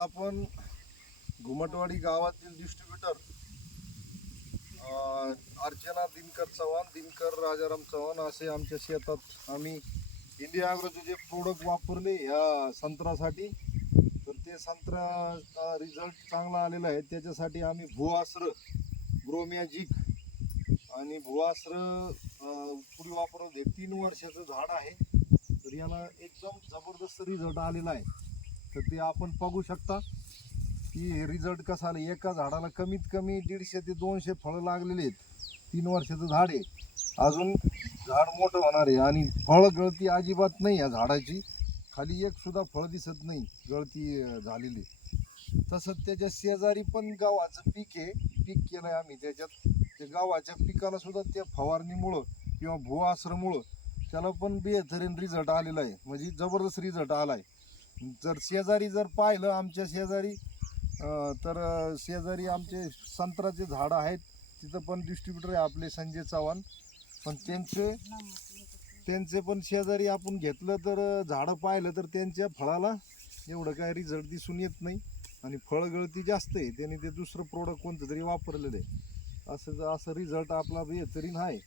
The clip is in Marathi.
आपण घुमटवाडी गावातील डिस्ट्रीब्युटर अर्चना दिनकर चव्हाण दिनकर राजाराम चव्हाण असे आमच्या शेतात आम्ही इंडिया ॲग्रोचे जे प्रोडक्ट वापरले ह्या संत्र्यासाठी तर ते संत्रा रिझल्ट चांगला आलेला आहे. त्याच्यासाठी आम्ही भुआस्र ग्रोमॅजिक आणि भुआस्र पुढे पूर्वी वापरत तीन वर्षाचं झाड आहे. तर याला एकदम जबरदस्त रिझल्ट आलेला आहे. तर ते आपण बघू शकता की हे रिझल्ट कसा आला. एका झाडाला कमीत कमी दीडशे ते दोनशे फळं लागलेले आहेत. तीन वर्षाचं झाड आहे. अजून झाड मोठं होणार आहे आणि फळ गळती अजिबात नाही या झाडाची. खाली एक सुद्धा फळ दिसत नाही गळती झालेली. तसंच त्याच्या शेजारी पण गव्हाचं पीक आहे. पीक केलं आहे आम्ही त्याच्यात. त्या गव्हाच्या पिकाला सुद्धा त्या फवारणीमुळं किंवा भुआश्रमुळं त्याला पण बेहतरीन रिझल्ट आलेला आहे. म्हणजे जबरदस्त रिझल्ट आहे जर शेजारी जर पाहिलं आमच्या शेजारी तर शेजारी आमचे संत्राचे झाडं आहेत. तिथं पण डिस्ट्रीब्युटर आहे आपले संजय चव्हाण. पण त्यांचे त्यांचे पण शेजारी आपण घेतलं तर झाडं पाहिलं तर त्यांच्या फळाला एवढं काय रिझल्ट दिसून येत नाही. आणि फळ गळती जास्त आहे. त्याने ते दुसरं प्रोडक्ट कोणतं तरी वापरलेलं आहे. असं असं रिझल्ट आपला बेहतरीन आहे